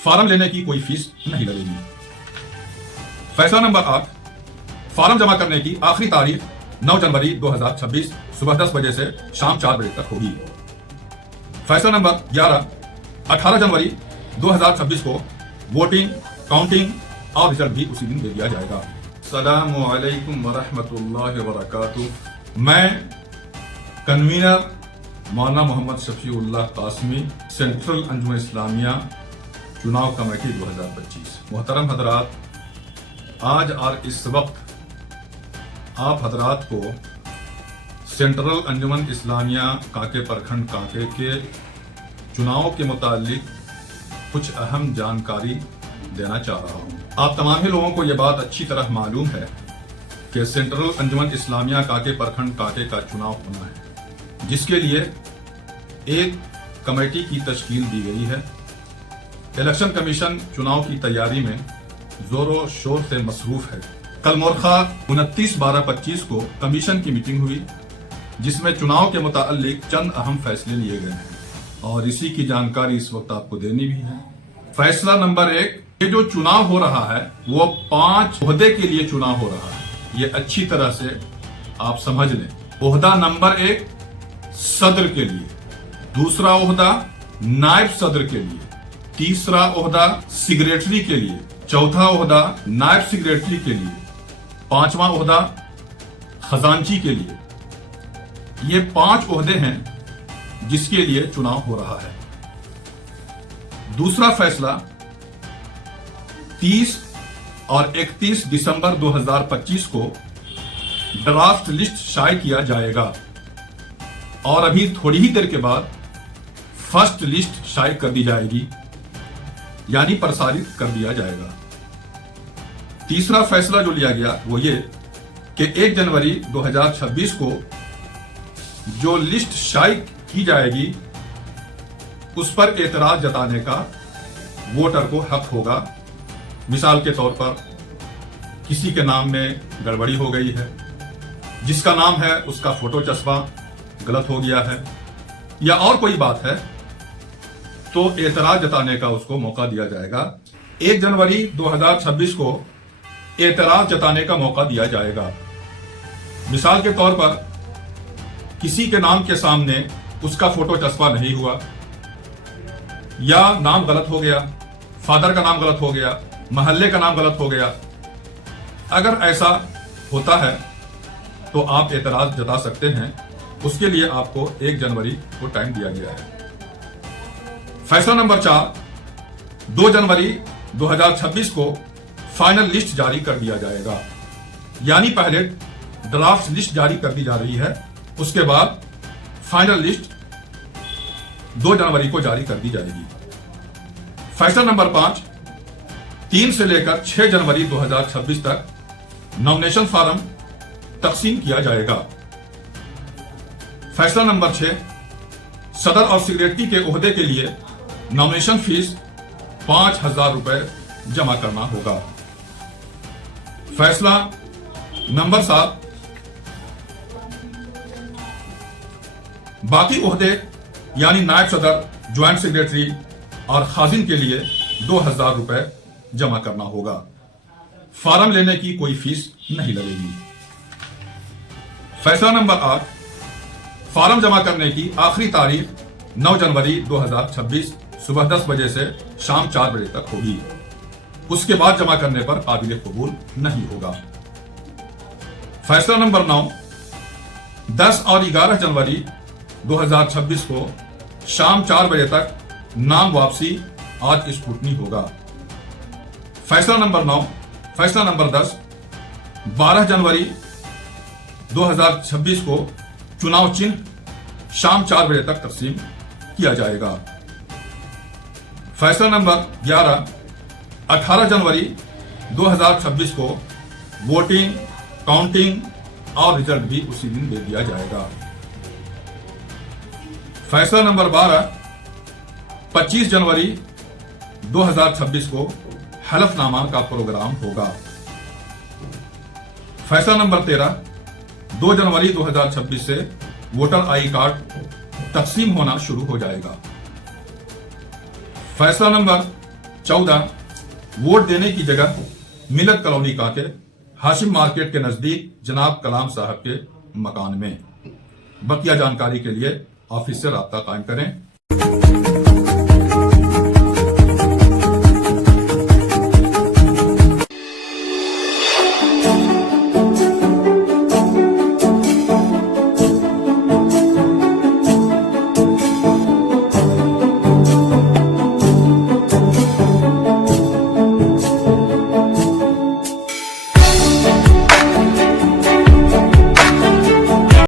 Form लेने की कोई फीस नहीं लगेगी। फैसला नंबर 8, फॉर्म जमा करने की आखिरी तारीख 9 जनवरी 2026 सुबह 10 बजे से शाम 4 बजे तक होगी। फैसला नंबर 11, 18 जनवरी 2026 को वोटिंग, काउंटिंग और रिजल्ट भी उसी दिन दे दिया जाएगा। अस्सलामु अलैकुम वरहमतुल्लाहि वबरकातुहू। मैं कन्वीनर मौलाना मोहम्मद शफीउल्लाह कासमी, सेंट्रल अंजुमन इस्लामिया चुनाव कमेटी 2025। मोहतरम हजरात, आज और इस वक्त आप हजरात को सेंट्रल अंजुमन इस्लामिया कांके प्रखंड कांके के चुनाव के मुतालिक कुछ अहम जानकारी देना चाह रहा हूँ। आप तमाम ही लोगों को यह बात अच्छी तरह मालूम है कि सेंट्रल अंजुमन इस्लामिया कांके प्रखंड कांके का चुनाव होना है, जिसके लिए एक कमेटी की तश्कील दी गई है। इलेक्शन कमीशन चुनाव की तैयारी में जोरों शोर से मसरूफ है। कल मोरखा 29/12/25 को कमीशन की मीटिंग हुई, जिसमें चुनाव के मुतालिक चंद अहम फैसले लिए गए हैं और इसी की जानकारी इस वक्त आपको देनी भी है। फैसला नंबर 1, ये जो चुनाव हो रहा है वो 5 ओहदे के लिए चुनाव हो रहा है। ये अच्छी तरह से आप समझ लें। ओहदा नंबर 1 सदर के लिए, दूसरा ओहदा नायब सदर के लिए, तीसरा ओहदा सेक्रेटरी के लिए, चौथा ओहदा नायब सेक्रेटरी के लिए, पांचवा ओहदा खजांची के लिए। ये 5 ओहदे हैं जिसके लिए चुनाव हो रहा है। दूसरा फैसला 30 और 31 दिसंबर 2025 को ड्राफ्ट लिस्ट शाये किया जाएगा और अभी थोड़ी ही देर के बाद फर्स्ट लिस्ट शाये कर दी जाएगी, यानी प्रसारित कर दिया जाएगा। तीसरा फैसला जो लिया गया वो ये कि 1 जनवरी 2026 को जो लिस्ट शाये की जाएगी उस पर एतराज जताने का वोटर को हक होगा। मिसाल के तौर पर किसी के नाम में गड़बड़ी हो गई है, जिसका नाम है उसका फोटो चस्पा गलत हो गया है या और कोई बात है, तो एतराज जताने का उसको मौका दिया जाएगा। 1 जनवरी 2026 को एतराज जताने का मौका दिया जाएगा। मिसाल के तौर पर किसी के नाम के सामने उसका फोटो चस्पा नहीं हुआ या नाम गलत हो गया, फादर का नाम गलत हो गया, महल्ले का नाम गलत हो गया। अगर ऐसा होता है तो आप एतराज जता सकते हैं। उसके लिए आपको 1 जनवरी को टाइम दिया गया है। फैसला नंबर 4, 2 जनवरी 2026 को फाइनल लिस्ट जारी कर दिया जाएगा, यानी पहले ड्राफ्ट लिस्ट जारी कर दी जा रही है, उसके बाद फाइनल लिस्ट 2 जनवरी को जारी कर दी जाएगी। फैसला नंबर 5, 3 से लेकर 6 जनवरी 2026 तक नॉमिनेशन फॉर्म तकसीम किया जाएगा। फैसला नंबर 6, सदर और सेक्रेटरी के ओहदे के लिए नॉमिनेशन फीस 5,000 रुपए जमा करना होगा। फैसला नंबर 7, बाकी ओहदे यानी नायब सदर, ज्वाइंट सेक्रेटरी और खाजिन के लिए 2,000 रुपए जमा करना होगा। फॉर्म लेने की कोई फीस नहीं लगेगी। फैसला नंबर 8, फॉर्म जमा करने की आखिरी तारीख 9 जनवरी 2026 सुबह 10 बजे से शाम 4 बजे तक होगी। उसके बाद जमा करने पर काबिल कबूल नहीं होगा। फैसला नंबर 9, 10 और 11 जनवरी 2026 को शाम 4 बजे तक नाम वापसी और स्क्रूटनी होगा। फैसला नंबर 9, फैसला नंबर 10, 12 जनवरी 2026 को चुनाव चिन्ह शाम 4 बजे तक तकसीम किया जाएगा। फैसला नंबर 11, 18 जनवरी 2026 को वोटिंग, काउंटिंग और रिजल्ट भी उसी दिन दे दिया जाएगा। फैसला नंबर 12, 25 जनवरी 2026 को हलफनामा का प्रोग्राम होगा। फैसला नंबर 13, 2 जनवरी 2026 से वोटर आई कार्ड तकसीम होना शुरू हो जाएगा। फैसला नंबर 14 वोट देने की जगह मिलत कॉलोनी काके हाशिम मार्केट के नजदीक जनाब कलाम साहब के मकान में। बकिया जानकारी के लिए ऑफिस से राब्ता कायम करें।